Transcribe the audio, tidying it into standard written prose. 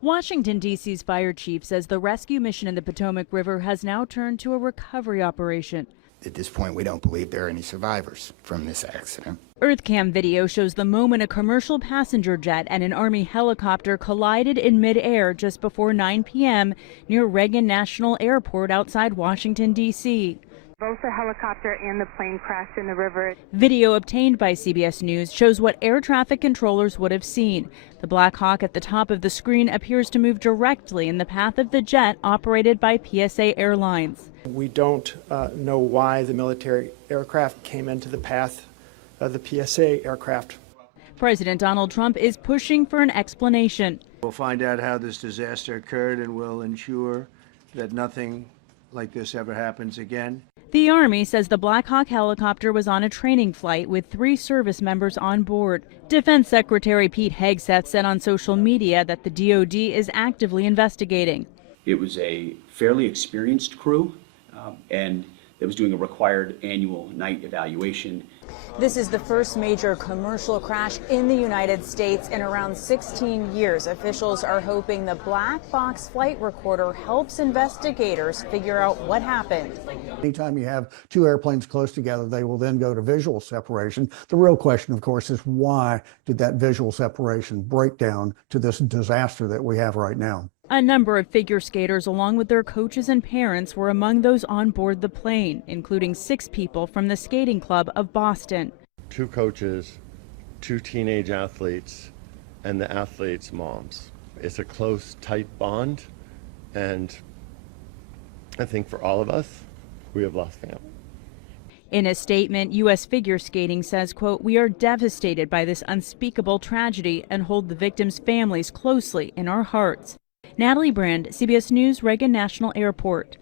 Washington, D.C.'s fire chief says the rescue mission in the Potomac River has now turned to a recovery operation. At this point, we don't believe there are any survivors from this accident. Earthcam video shows the moment a commercial passenger jet and an Army helicopter collided in midair just before 9 p.m. near Reagan National Airport outside Washington, D.C. Both the helicopter and the plane crashed in the river. Video obtained by CBS News shows what air traffic controllers would have seen. The Black Hawk at the top of the screen appears to move directly in the path of the jet operated by PSA Airlines. We don't know why the military aircraft came into the path of the PSA aircraft. President Donald Trump is pushing for an explanation. We'll find out how this disaster occurred and we'll ensure that nothing like this ever happens again. The Army says the Black Hawk helicopter was on a training flight with 3 service members on board. Defense Secretary Pete Hegseth said on social media that the DoD is actively investigating. It was a fairly experienced crew, and it was doing a required annual night evaluation. This is the first major commercial crash in the United States in around 16 years. Officials are hoping the black box flight recorder helps investigators figure out what happened. Anytime you have 2 airplanes close together, they will then go to visual separation. The real question, of course, is why did that visual separation break down to this disaster that we have right now? A number of figure skaters, along with their coaches and parents, were among those on board the plane, including 6 people from the skating club of Boston. 2 coaches, 2 teenage athletes, and the athletes' moms. It's a close, tight bond, and I think for all of us, we have lost family. In a statement, U.S. Figure Skating says, quote, "We are devastated by this unspeakable tragedy and hold the victims' families closely in our hearts." Natalie Brand, CBS News, Reagan National Airport.